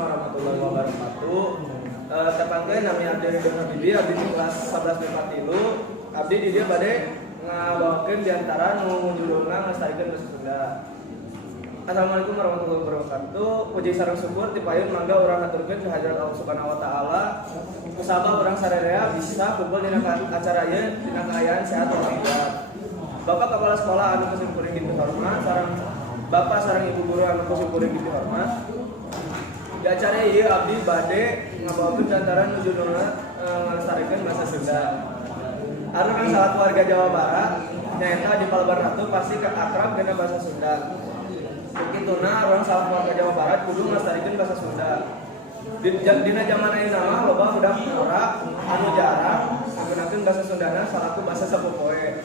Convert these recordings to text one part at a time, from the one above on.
warahmatullahi wabarakatuh. Tepatnya nami abdi Habibie, abdi kelas 11 BEPA 3. Abdi di dia bade ngabawakeun diantara nu judulna ngelestarikeun bahasa Sunda. Assalamualaikum warahmatullahi wabarakatuh. Puji sareng syukur ti payun mangga urang aturkeun kehadirat Allah Subhanahu wa taala. Kusabab urang sadaya bisa kumpul dina acara ieu dina kaayaan sehat walafiat. Bapak Kepala Sekolah anu kusum kuring kitu hormat sareng Bapak sareng Ibu guru anu kusum kuring kitu hormat. Di acara ieu abdi bade ngabawakeun diantara nu judulna ngelestarikeun bahasa Sunda. Arurang salah keluarga Jawa Barat nyaeta di Palabar Ratu pasti akrab kana bahasa Sunda. Begituna orang salah keluarga Jawa Barat kudu ngelestarikeun bahasa Sunda. Dina zaman ayeuna mah loba budak ora anu jarang nggunakeun bahasa Sundana salaku bahasa sapopoe.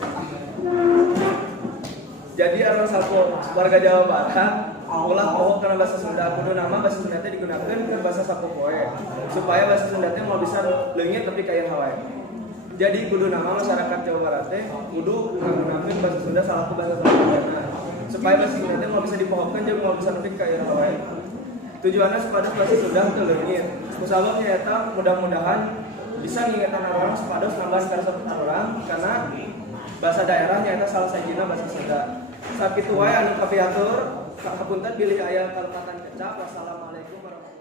Jadi orang salah keluarga Jawa Barat ulah poho kana bahasa Sunda kudu nama bahasa Sunda teh digunakeun ke bahasa sapopoe supaya bahasa Sunda teh mau bisa leungit tapi kaya hawae. Jadi kudu nama masyarakat Jawa Barat teh kudu nggunakeun bahasa Sunda salaku bahasa Sundana supaya bahasa Sunda teh mau bisa dipohokeun jeung mau bisa nepi ka ieu hawae. Tujuanna supaya bahasa Sunda teu leungit. Kusabab nyaeta mudah-mudahan bisa ngingetan orang supados nambahan karesep orang karena bahasa daerah nyaeta salah sajina bahasa Sunda. Sakitu wae anu kapiatur, hapunten bilih aya kalpatan kecap. Wassalamualaikum warahmatullahi wabarakatuh.